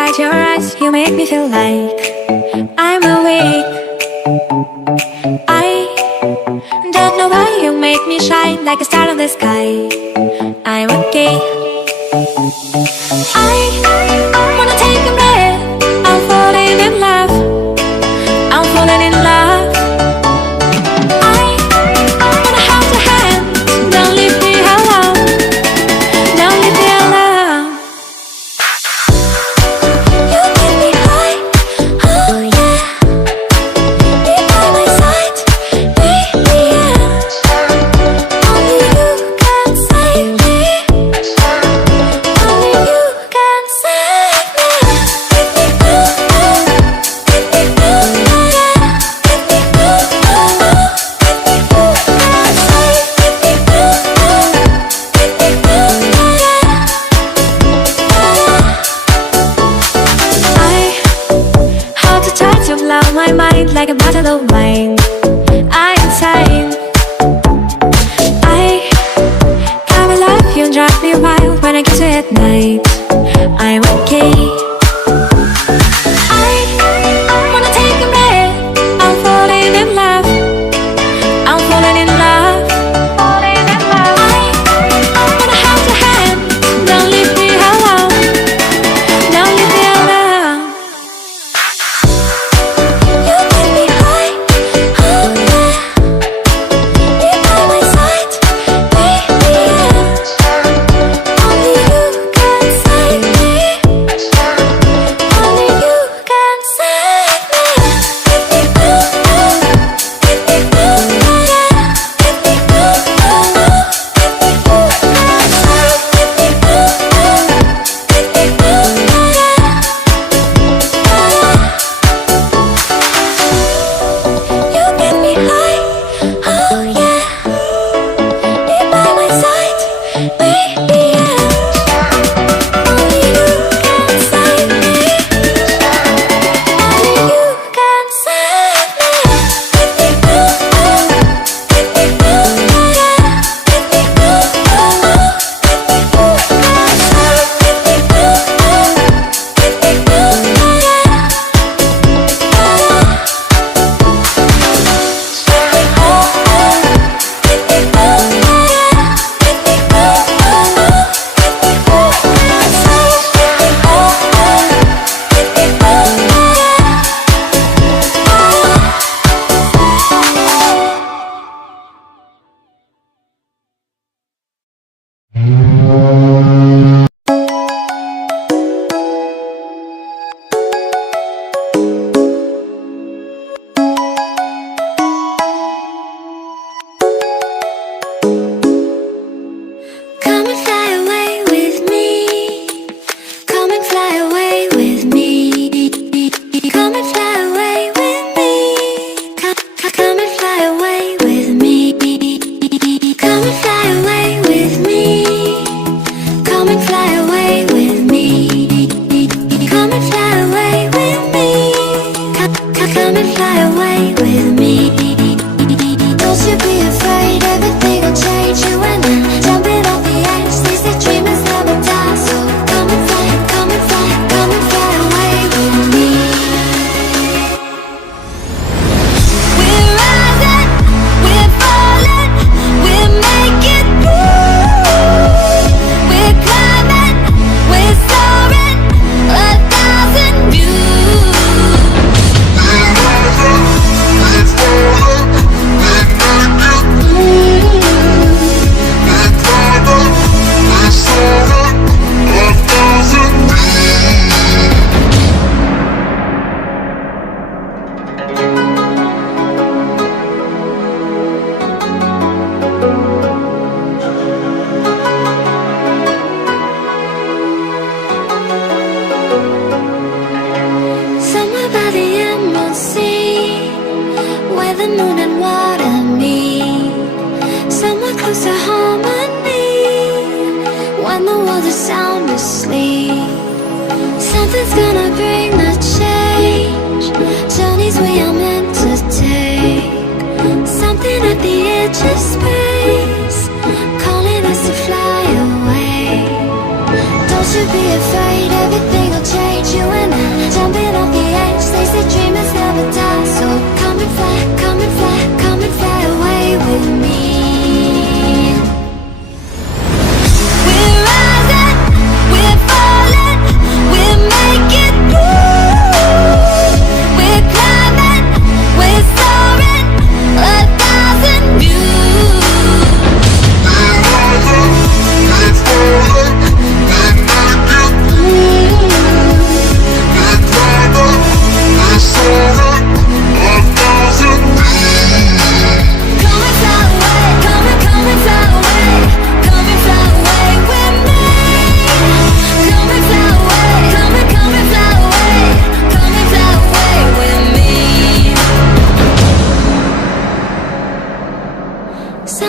inside your eyes, you make me feel like I'm awake. I don't know why you make me shine like a star in the sky. I'm okay. I wanna take a breath. I'm falling in love. I'm falling in love. I wanna hold your hand. Don't leave me alone. Don't leave me alone. You get me high, oh yeah. You're by my side, baby, yeah. Only you can save me. Only you can save me. I hold the touch of love, my mind like a bottle of wine. I'm insane. I come alive, you drive me wild when I kiss you at night. I'm okay. I wanna take a breath. I'm falling in love. I'm falling in love. I wanna hold your hand. Don't leave me alone. Don't leave me alone. You get me high, oh yeah. You're by my side, baby, yeah. Only you can save me. Only you can save me. You get me high, oh yeah. You're by my side, baby, yeah. Only you can save me. Only you can save me. Come and fly away with me. Come and fly away with me. Come and fly away with me. Come and fly away with me. Come and fly away with me. Come and fly away with me. Come and fly away with me. Come and fly away with me. Don't you be afraid, everything will change. You and I jumping off the edge. They say dreamers never die, so come and fly, come and fly, come and fly away with me. We're rising, we're falling, we're making through. We're climbing, we're soaring, 1,000 views. Somewhere by the Emerald Sea, where the moon and water meet. Somewhere close to harmony, when the world is sound asleep. Something's gonna bring the change, journeys we are meant to take. Something at the edge of space, calling us to fly away. Don't you be afraid, everything will change. You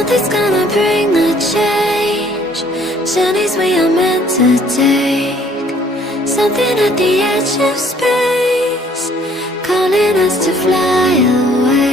Something's gonna bring the change. Journeys we are meant to take. Something at the edge of space, calling us to fly away.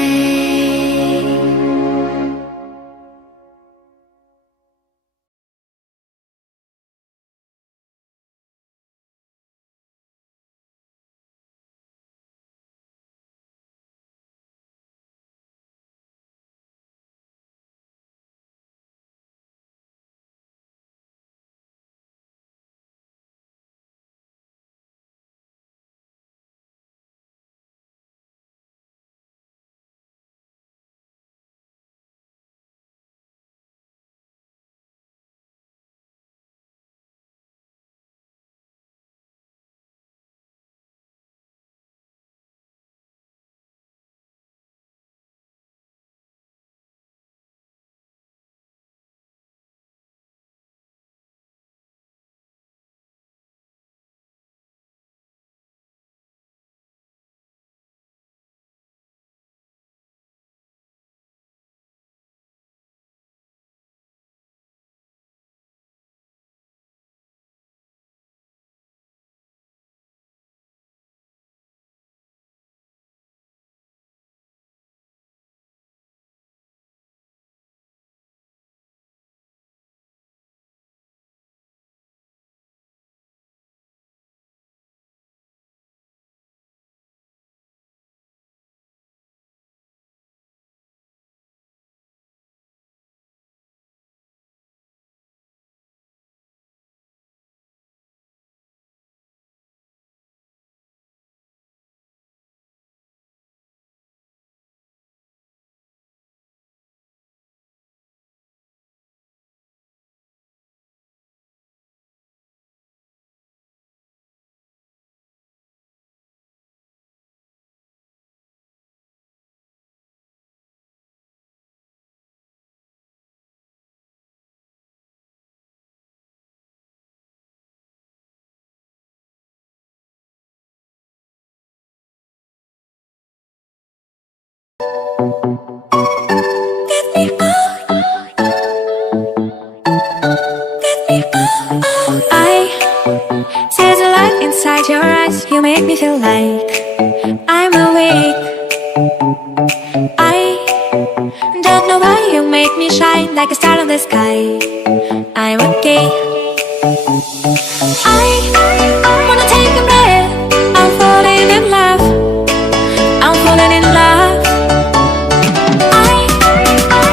There's a light inside your eyes. You make me feel like I'm awake. I don't know why you make me shine like a star in the sky. I'm okay. I wanna take a breath. I'm falling in love. I'm falling in love. I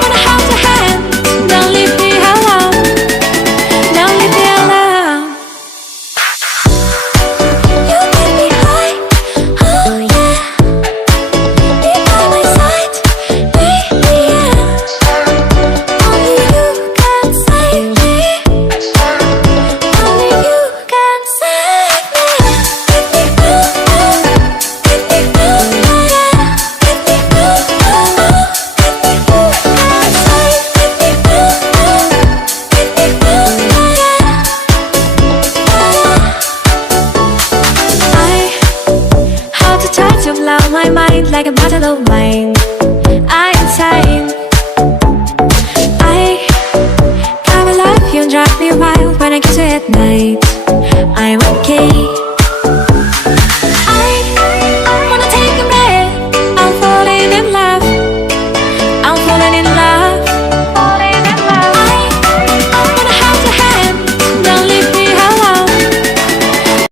wanna hold your hand. Don't leave me alone. Don't leave me alone. You make me high, oh yeah. Be by my side, be the end. Only you can save me. Only you can save me. Get me through, get me through, yeah. Get me through, get me through, can save. Get me through, yeah. I how to try to blow my mind like a bottle of wine. I'm insane. I come alive, you drive me wild when I kiss you at night.